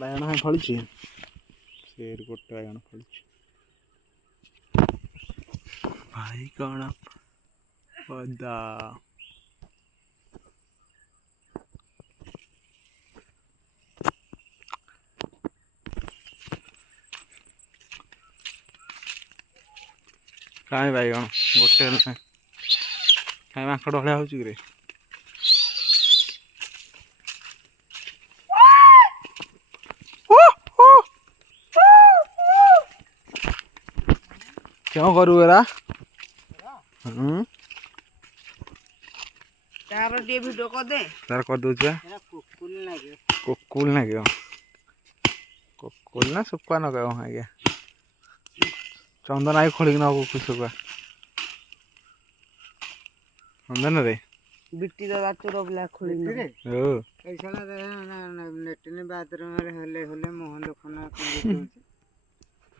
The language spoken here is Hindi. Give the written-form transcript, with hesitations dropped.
ବାଇଗଣ କାଇଁ ଫଳିଛି ସେ ଗୋଟେ ବାଇଗଣ ଫଳିଛି ବାଇଗଣ ପଦା କାଇଁ ବାଇଗଣ ଗୋଟେ ହେଲେ କାଇଁ ମାଙ୍କଡ଼ ଭଳିଆ ହଉଛି କିରେ क्यों करू एरा तार डी वीडियो कर दे तार कर दउछ कोकुल ना कोकुल ना सुक्का न गयो आज्ञा चंदन आई खोलिक ना सुक्का चंदन रे बिट्टी दादा चोर ब्लैक खोली रे ओ कैसा ना नेटने बाथरूम रे हले हले मोहन लोखना